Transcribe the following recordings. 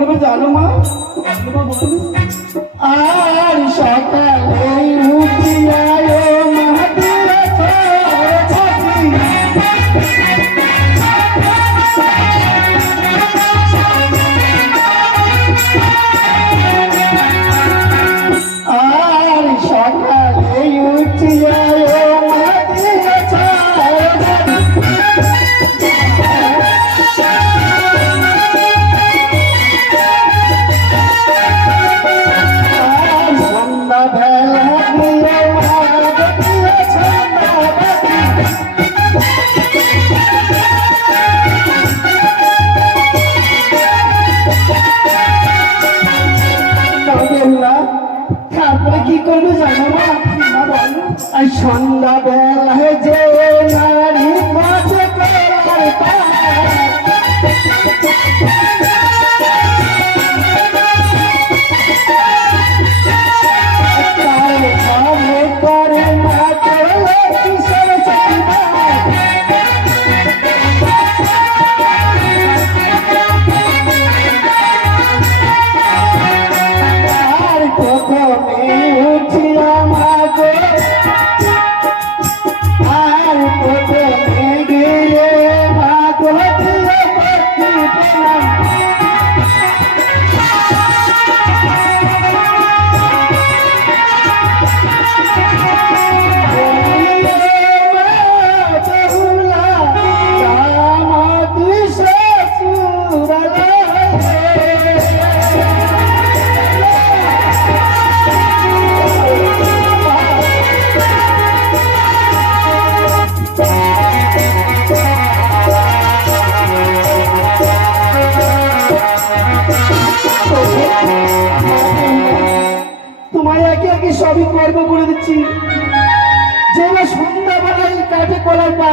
করবে জানো মা? বলো প্রথমে কর্ম করে দিচ্ছি যে না সন্ধ্যাবেলায় কাঠে কলার পা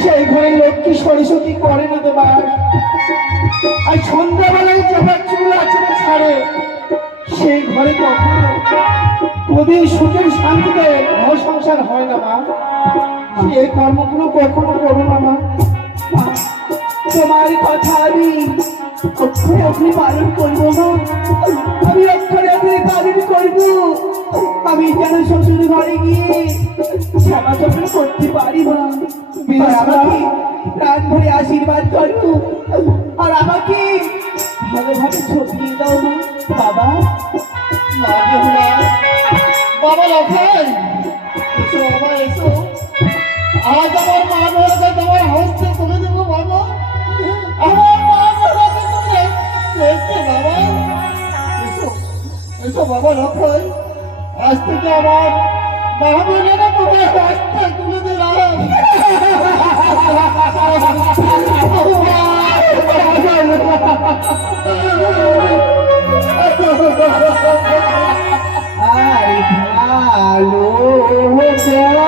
সেই ঘরে লক্ষ্মী সরস্বতী করে না তোমার আর সন্ধ্যাবেলায় যে আমার চুল আছে না ছাড়ে, সেই ঘরে কখনো কোনদিন সুখের শান্তিতে ঘর সংসার হয় না মা। এই কর্মগুলো কখনো করো না মা। তোমার কথা আমি অক্ষরে অক্ষরে পালন করব মা আমি অক্ষরে অক্ষরে পালন করব। আমি যেন শ্বশুর ঘরে গিয়ে সেবা যত্ন করতে পারি মা আর আমাকে প্রাণ ভরে আশীর্বাদ করো আর আমাকে ভালোভাবে ছপিয়ে দাও মা। বাবা লাগে না বাবা লক্ষণ এসো বাবা এসো। আজ আমার মা মেয়েকে তোমার হস্তে তুলে দেবো বাবা। আমার মা মেয়েকে তুমি বাবা। এসো এসো বাবা লক্ষণ আজ থেকে আমার মা মেয়েকে তোমার হস্তে তুলে দিলাম আর ভালো করে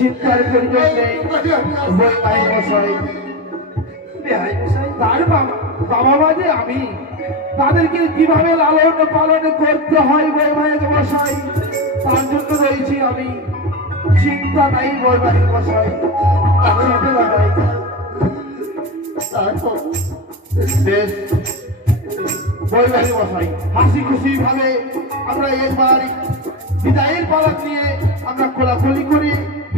নেই মশাই বেহাই মশাই তার বাবা বাবা মাঝে আমি? তাদেরকে কীভাবে লালন পালন করতে হয় বই বৈবাহিক মশাই? তার জন্য রয়েছি আমি। চিন্তা নাই বৈবাহিক মশাই। বেশ। বৈবাহিক মশাই হাসি খুশি ভাবে আমরা একবার বিদায়ের পালক নিয়ে আমরা খোলাখুলি করে।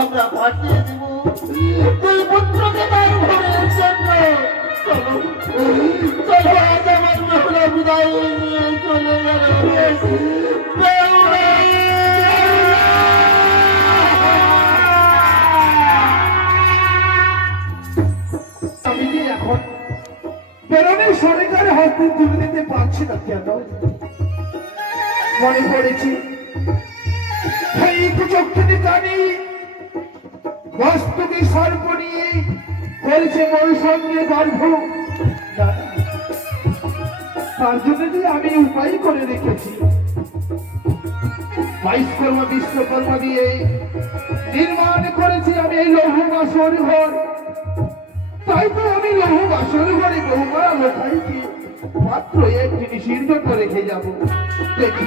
আমরা পাঠিয়ে দিব। দুই পুত্রকে তার ঘরের জন্য। চলো চলো, আজ আমার মহিলা বিদায় চলে পারছি না কেন? মনে পড়েছি এই কুচক্ষিণী জানি বস্তুকে সর্প নিয়ে করেছে সঙ্গে গর্ভ। তার জন্য আমি উপায় করে রেখেছি? বাইশকর্মা বিশ্বকর্মা দিয়ে নির্মাণ করেছি আমি এই লৌহ বাসর ঘর। তাই তো আমি লৌহ বাসর ঘরে বহুমা লোকাইকে মাত্র একটি জন্য রেখে যাব। দেখি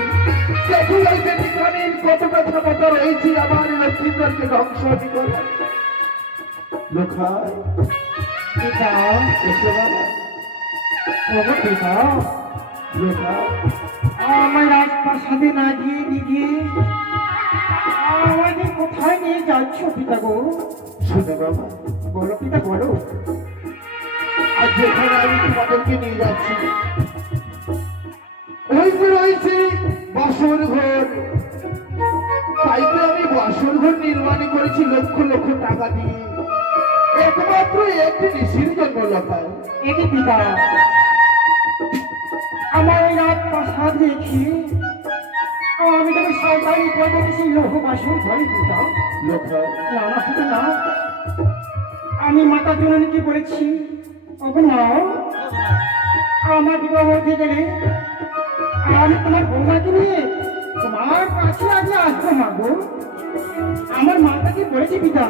দেখি এই বেটিকানির কত কথা কথা রয়েছে আমার লক্ষ্মীন্দরকে ধ্বংস আমার রাজপ্রাসাদে না গিয়ে নিজে আমাদের কোথায় নিয়ে যাচ্ছ পিতা গো? শুনে বাবা। বলো পিতা বলো। আজ যেখানে আমি তোমাদেরকে নিয়ে যাচ্ছি। ওই যে রয়েছে বাসর ঘর। তাই তো আমি বাসর ঘর নির্মাণ করেছি লক্ষ লক্ষ টাকা দিয়ে। একমাত্র একটি নিশির জন্য এটি পিতা। আমার ওই রাজপ্রাসাদ দেখি আমি তোকে সরকারি পদে সেই লৌহ বাসন ঘরে দিতাম না না। আমি মাতা জননীকে বলেছি আমার বিবাহ হতে গেলে আমি তোমার বৌমাকে নিয়ে তোমার কাছে আগে আসব মাগো আমার মাতাকে বলেছি পিতা?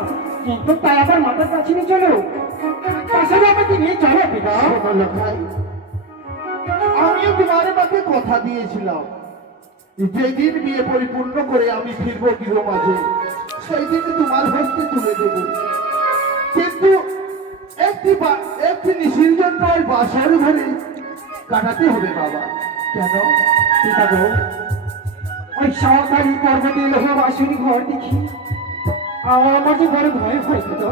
কিন্তু তাই আবার মাতার কাছে নিয়ে চলো। তাছাড়া আমাকে নিয়ে চলো পিতা। আমিও তোমার মাকে কথা দিয়েছিলাম। যেদিন বিয়ে পরিপূর্ণ করে আমি ফিরবো গৃহ মাঝে সেই দিন তোমার হস্তে তুলে দেব। কিন্তু একটি একটি বাসর ঘরে কাটাতে হবে বাবা। কেন? পিতা গো ওই সরকারি পর্বতে লোহ বাসুরি ঘর দেখি। আমার যে বড় ভয় হয় পিতা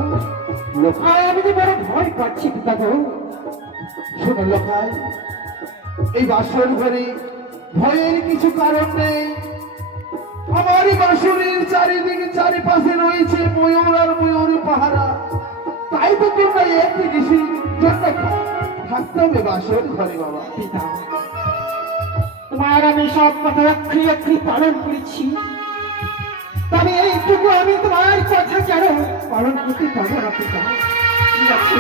লোখাই আমি যে বড় ভয় পাচ্ছি পিতা গো শোনো লোখাই এই বাসর ঘরে ভয়ের কিছু কারণ নেই। আমারই বাসরের চারিদিকে চারিপাশে রয়েছে ময়ূর আর ময়ূর পাহারা। তাই তো তোমরা একটি নিশি জন্য থাকতে হবে বাসর ঘরে বাবা। পিতা, তোমার আমি সব কথা অক্ষরি অক্ষরি পালন করেছি। তবে এইটুকু আমি তোমার কথা যেন পালন করতে পারব না পিতা। ঠিক আছে?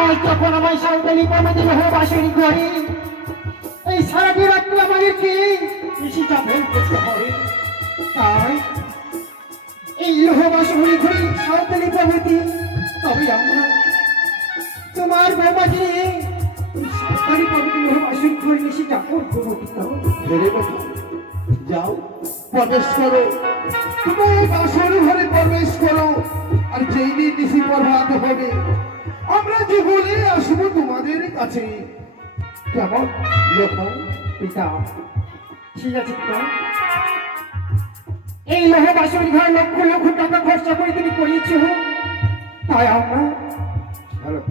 আজ যখন আমার সাঁওতালি পামাতে লোহ বাসরি করে এই সারাটি রাত্রি আমাদেরকে বেশি চাপন করতে হবে। তাই এই লোহ বাসরি ঘুরি সাঁওতালি পামাতে তবে আমরা তোমার বাবাকে সরকারি পদবি লোহ বাসরি ঘুরে এসে যাও প্রবেশ করো। তোমরা এই বাসর ঘরে প্রবেশ করো আর যেই দিন নিশি প্রভাত হবে আমরা যে বলে আসব তোমাদের কাছে। কেমন? লোখাই পিতা। ঠিক আছে এই লোহ বাসন ঘর লক্ষ লক্ষ টাকা খরচা করে তুমি করিয়েছ তাই আমরা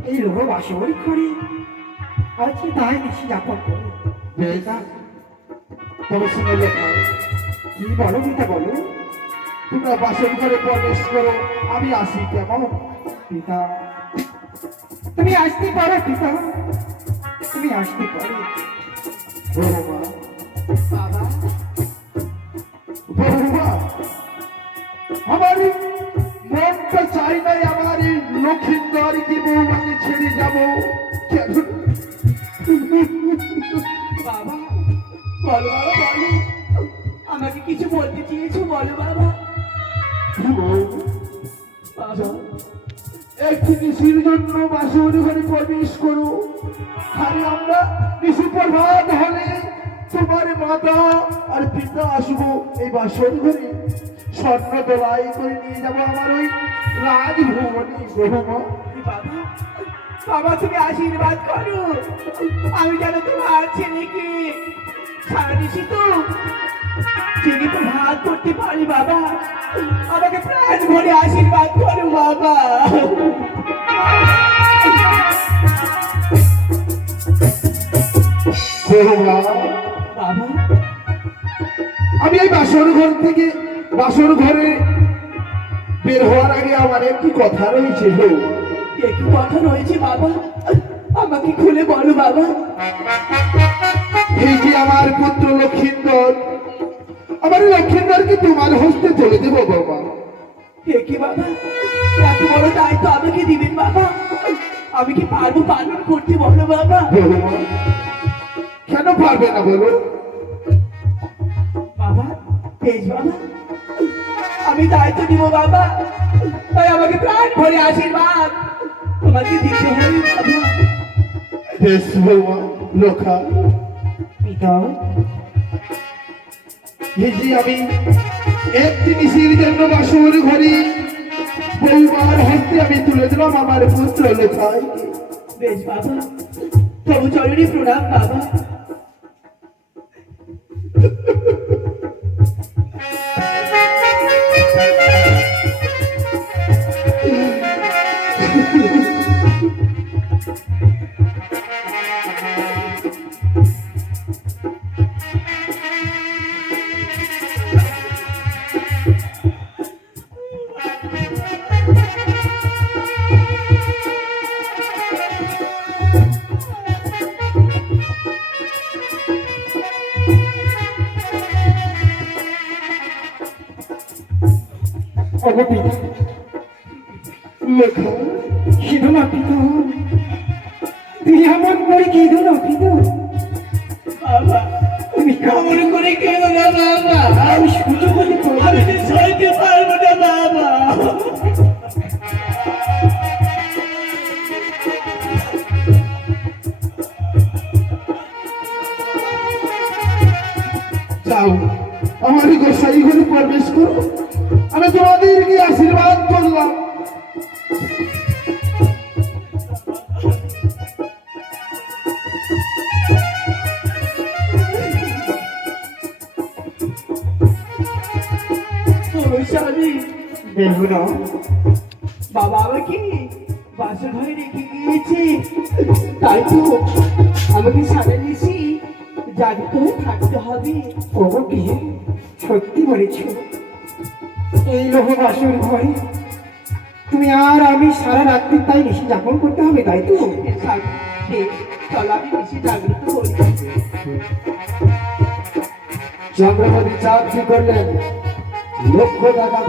এই লোহ বাসন করে। আজকে তাই বেশি যাপন করি। বেশ। তবে শুনে লোখাই কি বলো বলো? তোমরা বাসর ঘরে প্রবেশ করো আমি আসি কেমন? পিতা। তুমি আসতে পারো পিতা। তুমি আসতে পারো। বৌমা। বৌমা। আমার মনটা চাই নাই আমার এই লক্ষিন্দর কি বৌমাকে ছেড়ে যাব? আমাকে কিছু বলতে চেয়েছো, বলো বাবা। বাবা একটি নিশির জন্য বাসর ঘরে প্রবেশ করো। আর আমরা নিশি প্রভাত হলে তোমার মাতা আর পিতা আসব এই বাসর ঘরে। স্বর্ণ দোলাই করে নিয়ে যাব আমার ওই রাজভবনে বহুমা বাবা বাবা তুমি আশীর্বাদ করো। আমি যেন তোমার ছেলেকে সারা দিছি তো ভাত করতে পারি বাবা আমাকে প্রাণ ভরে আশীর্বাদ করো বাবা। বাবা। আমি এই বাসর ঘর থেকে বাসর ঘরে বের হওয়ার আগে আমার একটি কথা রয়েছে গো একটু কথা রয়েছে বাবা। আমাকে খুলে বলো বাবা। এই যে আমার পুত্র লক্ষিন্দর আমার লক্ষিন্দরকে তোমার হস্তে তুলে দেবো বাবা কে কি বাবা? এত বড় দায়িত্ব আমাকে দিবেন বাবা। আমি কি পারব পালন করতে বলো বাবা? কেন পারবে না বলো? বাবা বেশ বাবা। আমি দায়িত্ব দিব বাবা। তাই আমাকে প্রাণ ভরে আশীর্বাদ। তোমাকে দিতে হবে বাবা। বেশ বৌমা লোখা পিতা এই যে আমি একটি নিশির জন্য বাসর ঘরে বৌমার হস্তে আমি তুলে দিলাম আমার পুত্র লোখাই বেশ বাবা। প্রভু চরণী প্রণাম বাবা। কেঁদো না পিতা? তুই এমন করে কেঁদো না পিতা? বাবা তুমি কেমন করে না বাবা আমি আমি না। যে সইতে পারব না বাবা। যাও আমার গোসাই ঘরে প্রবেশ করো। আমি তোমাদেরকে আশীর্বাদ স্বামী দেখো না বাবা আমাকে বাসা ঘরে রেখে গিয়েছে। তাই তো আমাকে সারা নিয়েছি জানি তো থাকতে হবে। ওগো সত্যি বলেছ। এই লোহ বাসর ঘরে। তুমি আর আমি সারা রাত্রি তাই নিশি যাপন করতে হবে তাই তো? করি চন্দ্রপতি চাকরি করলেন? লক্ষ টাকা